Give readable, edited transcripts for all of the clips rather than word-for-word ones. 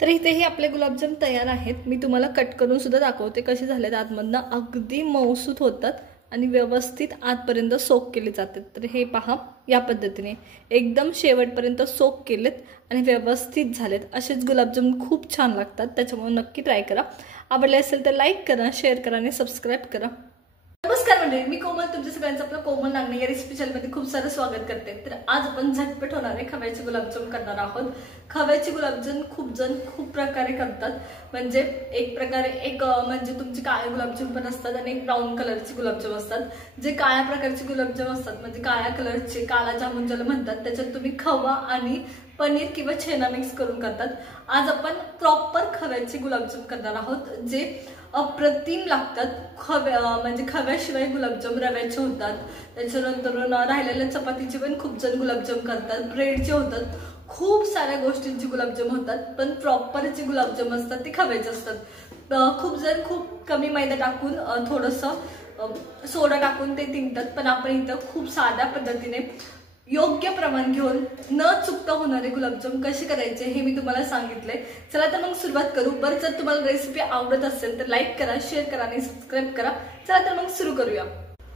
तर इथे हे आपले गुलाबजाम तयार आहेत। मी तुम्हाला कट करून सुद्धा दाखवते कसे झालेत। आतमधनं अगदी मऊसूत होतात आणि व्यवस्थित आतपर्यंत सोक केले जातात। तर हे पहा, या पद्धतीने एकदम शेवटपर्यंत सोक केलेत आणि व्यवस्थित झालेत। असेच गुलाबजाम खूप छान लागतात, त्याच्यामुळे नक्की ट्राय करा। आवडले असेल तर लाईक करा, शेअर करा आणि सबस्क्राइब करा। नमस्कार मंडळी, मी कोमल तुमच्या सगळ्यांचं आपलं कोमल नागणे या रेसिपी चॅनलमध्ये खूप सारं स्वागत करते। तर आज आपण झटपट होणारे खव्याचे गुलाबजाम करणार आहोत। खव्याचे गुलाबजाम खूप जण खूप प्रकारे करतात, म्हणजे एक प्रकारे म्हणजे तुमचे काळे गुलाबजाम पण असतात आणि एक ब्राऊन कलरचे गुलाबजाम असतात। जे काळ्या प्रकारचे गुलाबजाम असतात म्हणजे काळ्या कलरचे काला जामुन ज्याला म्हणतात, त्याच्यात तुम्ही खवा आणि पनीर किंवा छेना मिक्स करून करतात। आज आपण प्रॉपर खव्याचे गुलाबजाम करणार आहोत, जे अप्रतिम लागतात। म्हणजे खव्याशिवाय गुलाबजाम रव्याचे होतात, त्याच्यानंतर राहिलेल्या चपातीचे पण खूप जण गुलाबजाम करतात, ब्रेडचे होतात, खूप साऱ्या गोष्टींचे गुलाबजाम होतात। पण प्रॉपर जे गुलाबजाम असतात ते खव्याचे असतात। खूप जण खूप कमी मैदा टाकून थोडंसं सोडा टाकून ते तिंगतात, पण आपण इथं खूप साध्या पद्धतीने योग्य प्रमाण घेऊन न चुकता होणारे गुलाबजाम कसे करायचे हे मी तुम्हाला सांगितले। चला तर मग सुरुवात करू। बरं, जर तुम्हाला रेसिपी आवडत असेल तर लाईक करा, शेअर करा आणि सबस्क्राइब करा। चला तर मग सुरू करूया।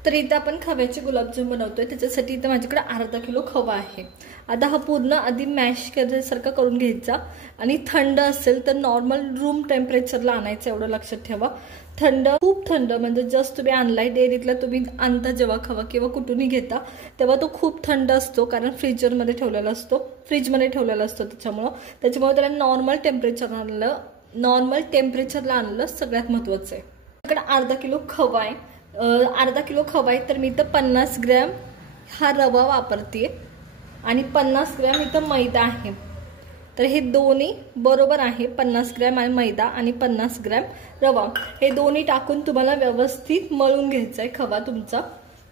तर इथं आपण खव्याचे गुलाबजाम बनवतोय, त्याच्यासाठी इथं माझ्याकडे अर्धा किलो खवा आहे। आता हा पूर्ण आधी मॅश केल्यासारखा करून घ्यायचा आणि थंड असेल तर नॉर्मल रूम टेम्परेचरला आणायचं, एवढं लक्षात ठेवा। थंड, खूप थंड म्हणजे जस्ट तुम्ही आणलाय डेअरीतला, तुम्ही आणता जेव्हा खवा किंवा कुठूनही घेता तेव्हा तो खूप थंड असतो, कारण फ्रीजरमध्ये ठेवलेला असतो, फ्रीजमध्ये ठेवलेला असतो, त्याच्यामुळे त्याला नॉर्मल टेम्परेचरला आणलं सगळ्यात महत्त्वाचं आहे। इकडे अर्धा किलो खवा आहे, अर्धा किलो खवा आहे, तर मी इथं 50 ग्रॅम हा रवा वापरते आणि 50 ग्रॅम इथं मैदा आहे। तर हे दोन्ही बरोबर आहे, 50 ग्रॅम आणि मैदा आणि 50 ग्रॅम रवा, हे दोन्ही टाकून तुम्हाला व्यवस्थित मळून घ्यायचा आहे खवा तुमचा।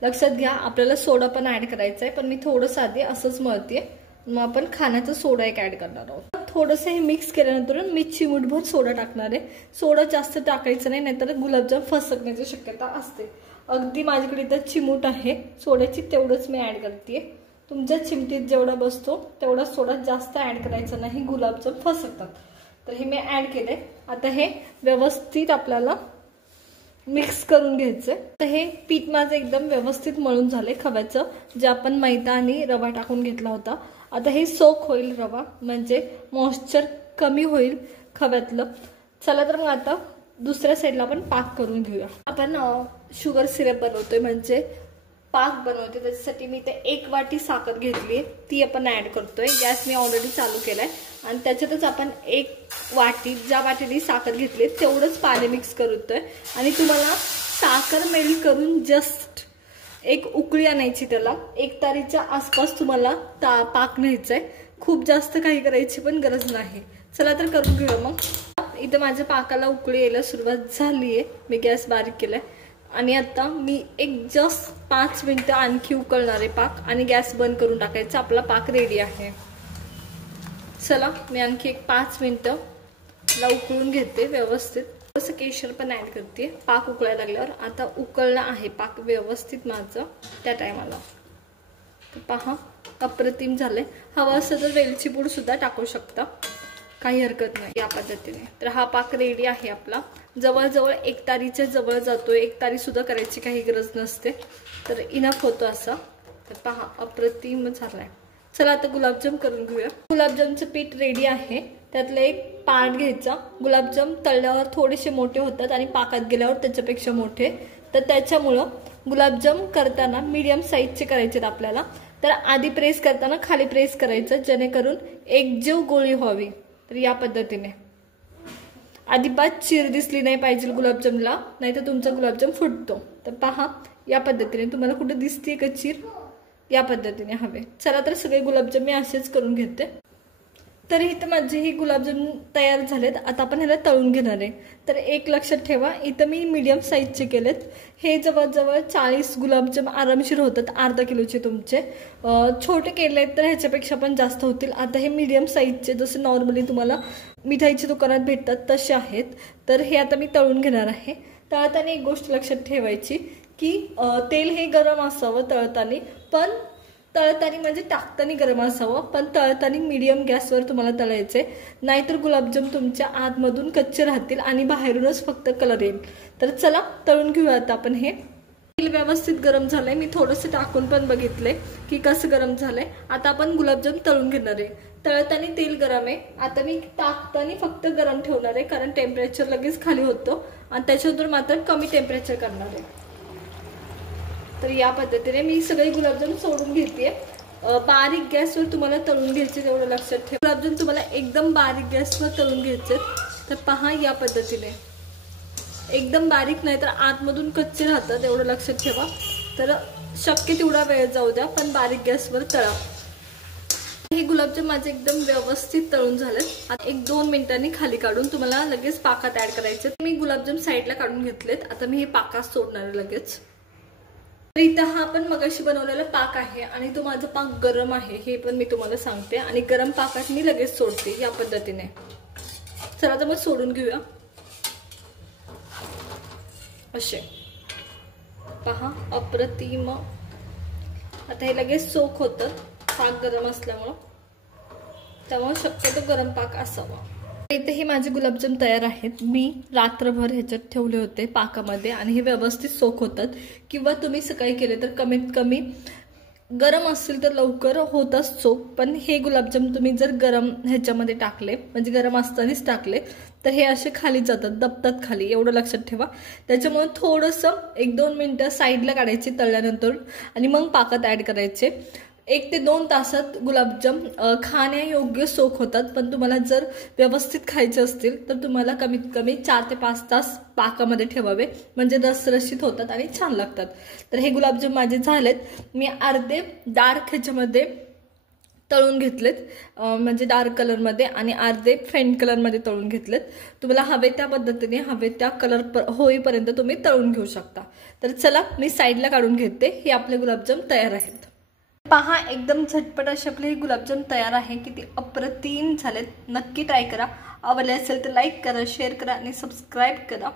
लक्षात घ्या, आपल्याला सोडा पण ऍड करायचा आहे, पण मी थोडंसं आधी असंच मळते। मग आपण खाण्याचा सोडा एक ऍड करणार आहोत। थोडंसं हे मिक्स केल्यानंतर मी चिमूटभर सोडा टाकणार आहे। सोडा जास्त टाकायचं नाही, नाहीतर गुलाबजाम फसकण्याची शक्यता असते। अगदी माझ्याकडे इथं चिमूट आहे सोड्याची, तेवढंच मी ऍड करते। तुमच्या चिमटीत जेवढा बसतो तेवढा सोडा, जास्त ऍड करायचा नाही, गुलाबजाम फसकतात। तर हे मी ऍड केले। आता हे व्यवस्थित आपल्याला मिक्स करून घ्यायचं। तर हे पीठ माझं एकदम व्यवस्थित मळून झाले खव्याचं, जे आपण मैदा आणि रवा टाकून घेतला होता। आता हे सोक होईल रवा, म्हणजे मॉइश्चर कमी होईल खव्यातलं। चला तर मग आता दुसऱ्या साईडला आपण पाक करून घेऊया। आपण शुगर सिरप बनवतोय, म्हणजे पाक बनवते, त्याच्यासाठी मी इथे 1 वाटी साखर घेतली, ती आपण ऍड करतोय। गॅस मी ऑलरेडी चालू केलाय आणि त्याच्यातच आपण 1 वाटी, ज्या वाटीने साखर घेतली तेवढंच पाणी मिक्स करतोय। आणि तुम्हाला साखर मेल्ट करून जस्ट एक उकळी आणायची, त्याला 1 तारीच्या आसपास तुम्हाला पाक न्यायचा आहे, खूप जास्त काही करायची पण गरज नाही। चला तर करून घेऊया मग। इथं माझ्या पाकाला उकळी यायला सुरुवात झाली आहे, मी गॅस बारीक केलाय आणि आता मी एक जस्ट 5 मिनिटं आणखी उकळणार आहे पाक आणि गॅस बंद करून टाकायचा। आपला पाक रेडी आहे। चला, मी आणखी एक 5 मिनिटं उकळून घेते व्यवस्थित, थोडंसं केशर पण ऍड करते। पाक उकळायला लागल्यावर आता उकळला आहे पाक व्यवस्थित माझं त्या टायमाला। तर पहा, अप्रतिम झालंय। हवं असं तर वेलची पूड सुद्धा टाकू शकता, काही हरकत नाही या पद्धतीने। तर हा पाक रेडी आहे आपला, जवळजवळ 1 तारीच्या जवळ जातोय, 1 तारी सुद्धा करायची काही गरज नसते, तर इनफ होतो असा। तर पहा, अप्रतिम झालाय। चला आता गुलाबजाम करून घेऊया। गुलाबजामचं पीठ रेडी आहे, त्यातलं एक पार्ट घ्यायचा। गुलाबजाम तळल्यावर थोडेसे मोठे होतात आणि पाकात गेल्यावर त्याच्यापेक्षा मोठे, तर त्याच्यामुळं गुलाबजाम करताना मीडियम साईजचे करायचे आपल्याला। तर आधी प्रेस करताना खाली प्रेस करायचं, जेणेकरून एकजीव गोळी व्हावी। तर या पद्धतीने अजिबात चीर दिसली नाही पाहिजे गुलाबजामला, नाहीतर तुमचा गुलाबजाम फुटतो। तर पहा, या पद्धतीने तुम्हाला कुठे दिसते का चीर, या पद्धतीने हवे। चला तर सगळे गुलाबजाम मी असेच करून घेते। तर इथं माझे ही गुलाबजाम तयार झालेत, आता आपण ह्याला तळून घेणार आहे। तर एक लक्षात ठेवा, इथं मी मीडियम साईजचे केलेत, हे जवळजवळ 40 गुलाबजाम आरामशीर होतात अर्धा किलोचे तुमचे। छोटे केले तर ह्याच्यापेक्षा पण जास्त होतील। आता हे मीडियम साईजचे, जसे नॉर्मली तुम्हाला मिठाईच्या दुकानात भेटतात तसे आहेत। तर हे आता मी तळून घेणार आहे। तळताना एक गोष्ट लक्षात ठेवायची की तेल हे गरम असावं तळताना, पण तळताना म्हणजे टाकताना गरम असावं, पण तळताना मीडियम गॅसवर तुम्हाला तळायचे, नाहीतर गुलाबजाम तुमच्या आतमधून कच्चे राहतील आणि बाहेरूनच फक्त कलर येईल। तर चला तळून घेऊया आता आपण हे। तेल व्यवस्थित गरम झालंय, मी थोडंसं टाकून पण बघितले की कसं गरम झालंय। आता आपण गुलाबजाम तळून घेणार आहे। तळताना तेल गरम आहे, आता मी टाकताना फक्त गरम ठेवणार आहे, कारण टेम्परेचर लगेच खाली होतं आणि त्याच्यानंतर मात्र कमी टेम्परेचर करणार आहे। तर या पद्धतीने मी सगळे गुलाबजाम सोडून घेते। बारीक गॅसवर तुम्हाला तळून घ्यायचे, तेवढं लक्षात ठेवा। गुलाबजाम तुम्हाला एकदम बारीक गॅसवर तळून घ्यायचे, तर पहा या पद्धतीने एकदम बारीक नाही तर आतमधून कच्चे राहतात, एवढं लक्षात ठेवा। तर शक्य तेवढा वेळ जाऊ द्या, पण बारीक गॅसवर तळा। हे गुलाबजाम माझे एकदम व्यवस्थित तळून झाले। आता 1-2 मिनिटांनी खाली काढून तुम्हाला लगेच पाकात ऍड करायचे। मी गुलाबजाम साईडला काढून घेतलेत, आता मी हे पाकात सोडणार आहे लगेच। तर इथं हा पण मगाशी बनवलेला पाक आहे आणि तो माझा पाक गरम आहे हे पण मी तुम्हाला सांगते, आणि गरम पाकात मी लगेच सोडते या पद्धतीने। चला तर मग सोडून घेऊया। असे पहा अप्रतिम। आता हे लगेच सोक होतं, पाक गरम असल्यामुळे, त्यामुळे शक्यतो गरम पाक असावा। इथे हे माझे गुलाबजाम तयार आहेत। मी रात्रभर ह्याच्यात ठेवले होते पाकामध्ये आणि हे व्यवस्थित सोक होतात, किंवा तुम्ही सकाळी केले तर कमीत कमी गरम असतील तर लवकर होतच सोक। पण हे गुलाबजाम तुम्ही जर गरम ह्याच्यामध्ये टाकले, म्हणजे गरम असतानाच टाकले, तर हे असे खाली जातात, दबतात खाली, एवढं लक्षात ठेवा। त्याच्यामुळे थोडंसं 1-2 मिनिटं साईडला काढायचे तळल्यानंतर आणि मग पाकात ऍड करायचे। 1 ते 2 तासात गुलाबजाम खाण्यायोग्य सोक होतात, पण तुम्हाला जर व्यवस्थित खायचे असतील तर तुम्हाला कमीत कमी 4 ते 5 तास पाकामध्ये ठेवावे, म्हणजे रसरशीत होतात आणि छान लागतात। तर हे गुलाबजाम माझे झालेत, मी अर्धे डार्क ह्याच्यामध्ये तळून घेतलेत, म्हणजे डार्क कलरमध्ये, आणि अर्धे फेंट कलरमध्ये तळून घेतलेत। तुम्हाला हवे त्या पद्धतीने, हवे त्या कलर होईपर्यंत तुम्ही तळून घेऊ शकता। तर चला मी साईडला काढून घेते, हे आपले गुलाबजाम तयार आहेत। पहा एकदम झटपट असे आपले हे गुलाबजाम तयार आहे, किती अप्रतिम झालेत। नक्की ट्राय करा, आवडले असेल तर लाईक करा, शेअर करा आणि सबस्क्राईब करा।